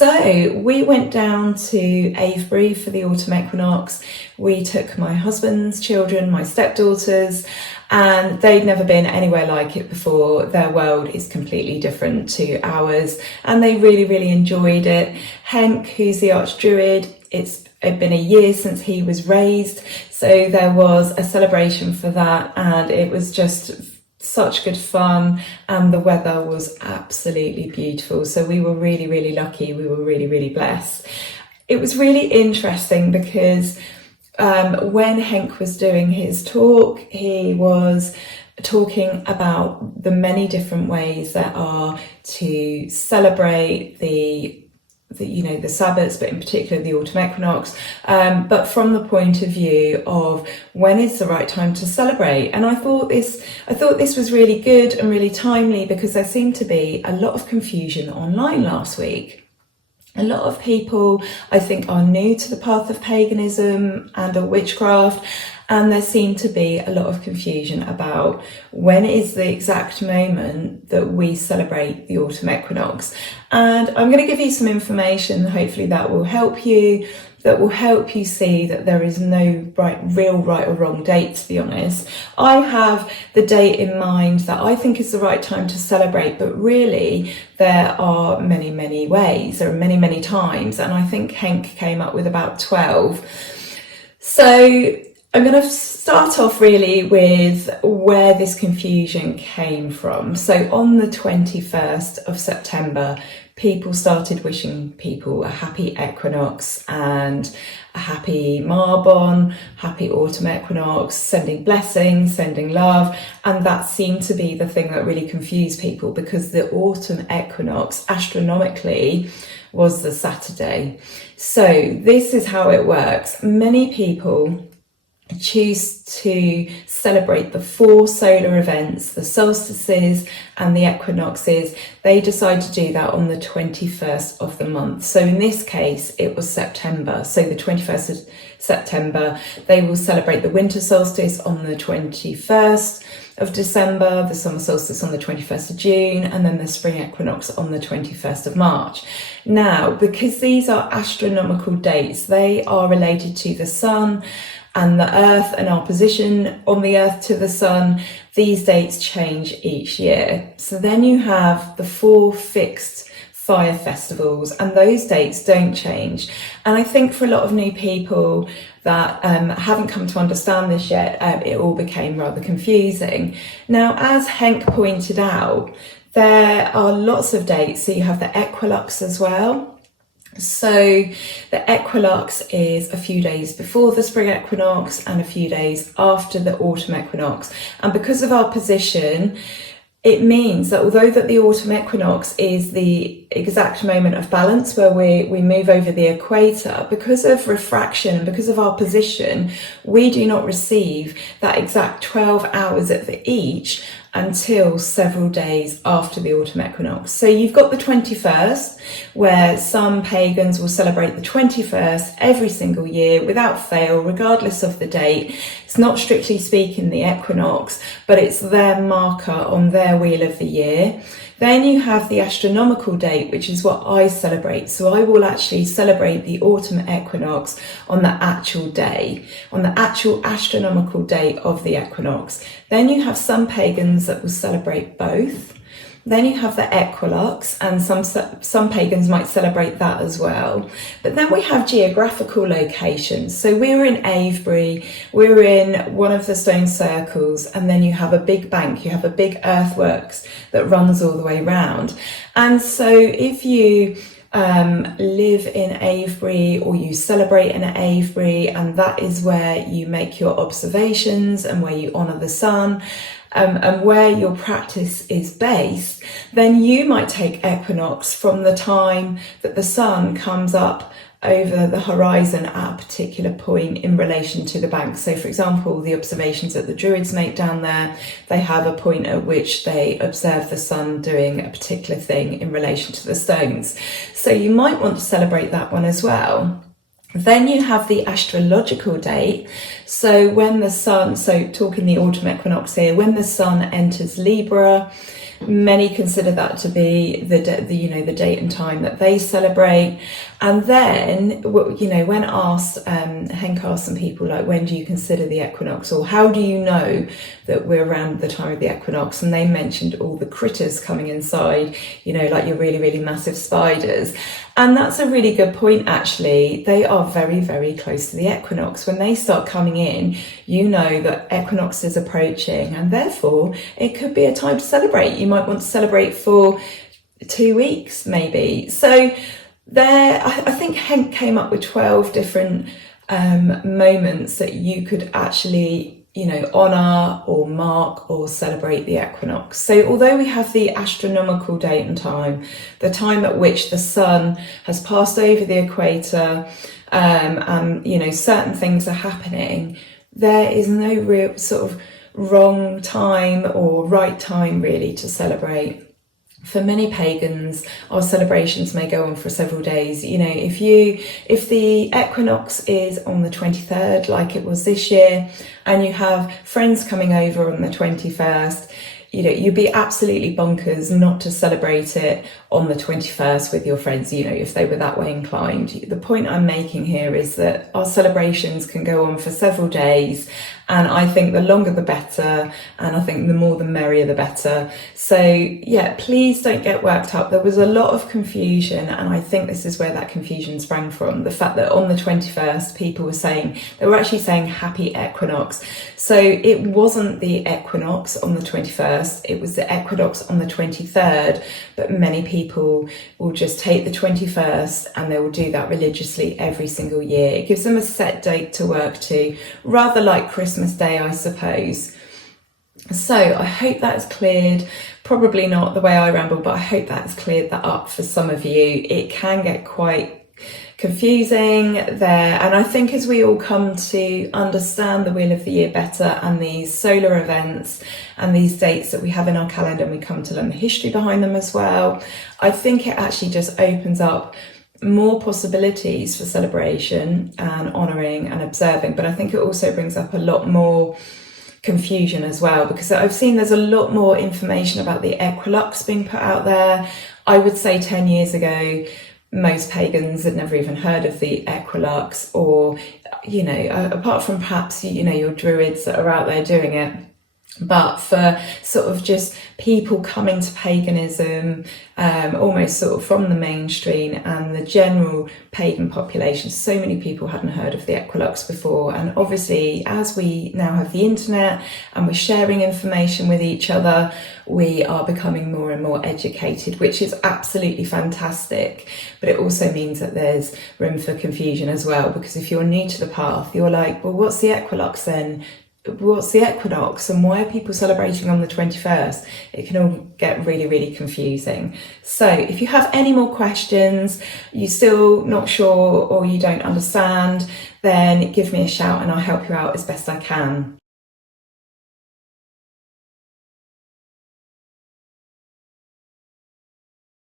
So we went down to Avebury for the autumn equinox. We took my husband's children, my stepdaughters, and they'd never been anywhere like it before. Their world is completely different to ours, and they really, really enjoyed it. Henk, who's the archdruid, it's been a year since he was raised, so there was a celebration for that, and it was just such good fun, and the weather was absolutely beautiful. So we were really, really lucky. We were really, really blessed. It was really interesting because when Henk was doing his talk, he was talking about the many different ways there are to celebrate the Sabbats, but in particular the autumn equinox, but from the point of view of when is the right time to celebrate. And I thought this was really good and really timely, because there seemed to be a lot of confusion online last week. A lot of people, I think, are new to the path of paganism and of witchcraft, and there seemed to be a lot of confusion about when is the exact moment that we celebrate the autumn equinox. And I'm going to give you some information, hopefully that will help you see that there is no real right or wrong date, to be honest. I have the date in mind that I think is the right time to celebrate, but really there are many, many ways. There are many, many times, and I think Henk came up with about 12. So I'm going to start off really with where this confusion came from. So on the 21st of September, people started wishing people a happy equinox and a happy Marbon, happy autumn equinox, sending blessings, sending love. And that seemed to be the thing that really confused people, because the autumn equinox astronomically was the Saturday. So this is how it works. Many people choose to celebrate the 4 solar events, the solstices and the equinoxes. They decide to do that on the 21st of the month. So in this case, it was September. So the 21st of September, they will celebrate the winter solstice on the 21st of December, the summer solstice on the 21st of June, and then the spring equinox on the 21st of March. Now, because these are astronomical dates, they are related to the sun and the earth and our position on the earth to the sun. These dates change each year. So then you have the 4 fixed fire festivals, and those dates don't change. And I think for a lot of new people that haven't come to understand this yet, it all became rather confusing. Now, as Henk pointed out, there are lots of dates. So you have the equinox as well. So the equinox is a few days before the spring equinox and a few days after the autumn equinox. And because of our position, it means that although that the autumn equinox is the exact moment of balance where we move over the equator, because of refraction and because of our position, we do not receive that exact 12 hours of each until several days after the autumn equinox. So you've got the 21st, where some pagans will celebrate the 21st every single year without fail, regardless of the date. It's not strictly speaking the equinox, but it's their marker on their wheel of the year. Then you have the astronomical date, which is what I celebrate. So I will actually celebrate the autumn equinox on the actual day, on the actual astronomical date of the equinox. Then you have some pagans that will celebrate both. Then you have the equinox, and some pagans might celebrate that as well. But then we have geographical locations. So we're in Avebury, we're in one of the stone circles, and then you have a big bank, you have a big earthworks that runs all the way round. And so if you live in Avebury, or you celebrate in Avebury, and that is where you make your observations and where you honour the sun, and where your practice is based, then you might take equinox from the time that the sun comes up over the horizon at a particular point in relation to the bank. So for example, the observations that the Druids make down there, they have a point at which they observe the sun doing a particular thing in relation to the stones. So you might want to celebrate that one as well. Then you have the astrological date. So when the sun, so talking the autumn equinox here, when the sun enters Libra, Many consider that to be the date and time that they celebrate. And then, when asked, Henk asked some people, like, when do you consider the equinox, or how do you know that we're around the time of the equinox? And they mentioned all the critters coming inside, like your really, really massive spiders. And that's a really good point, actually. They are very, very close to the equinox. When they start coming in, you know that equinox is approaching, and therefore it could be a time to celebrate. You might want to celebrate for 2 weeks, maybe. So I think Henk came up with 12 different moments that you could actually honour or mark or celebrate the equinox. So although we have the astronomical date and time, the time at which the sun has passed over the equator, and certain things are happening, there is no real sort of wrong time or right time really to celebrate. For many pagans, our celebrations may go on for several days. If the equinox is on the 23rd, like it was this year, and you have friends coming over on the 21st, you'd be absolutely bonkers not to celebrate it on the 21st with your friends, if they were that way inclined. The point I'm making here is that our celebrations can go on for several days, and I think the longer the better, and I think the more the merrier the better. So yeah, please don't get worked up. There was a lot of confusion, and I think this is where that confusion sprang from. The fact that on the 21st people were actually saying happy equinox. So it wasn't the equinox on the 21st, it was the equinox on the 23rd, but many people will just take the 21st and they will do that religiously every single year. It gives them a set date to work to, rather like Christmas Day, I suppose. So I hope that's cleared. Probably not the way I ramble, but I hope that's cleared that up for some of you. It can get quite confusing there, and I think as we all come to understand the wheel of the year better and these solar events and these dates that we have in our calendar, and we come to learn the history behind them as well, I think it actually just opens up more possibilities for celebration and honouring and observing. But I think it also brings up a lot more confusion as well, because I've seen there's a lot more information about the equinox being put out there. I would say 10 years ago most pagans had never even heard of the equinox, or apart from perhaps your druids that are out there doing it. But for sort of just people coming to paganism, almost sort of from the mainstream and the general pagan population, so many people hadn't heard of the equinox before. And obviously, as we now have the internet and we're sharing information with each other, we are becoming more and more educated, which is absolutely fantastic. But it also means that there's room for confusion as well, because if you're new to the path, you're like, well, what's the equinox then? What's the equinox, and why are people celebrating on the 21st? It can all get really, really confusing. So if you have any more questions, you're still not sure or you don't understand, then give me a shout and I'll help you out as best I can.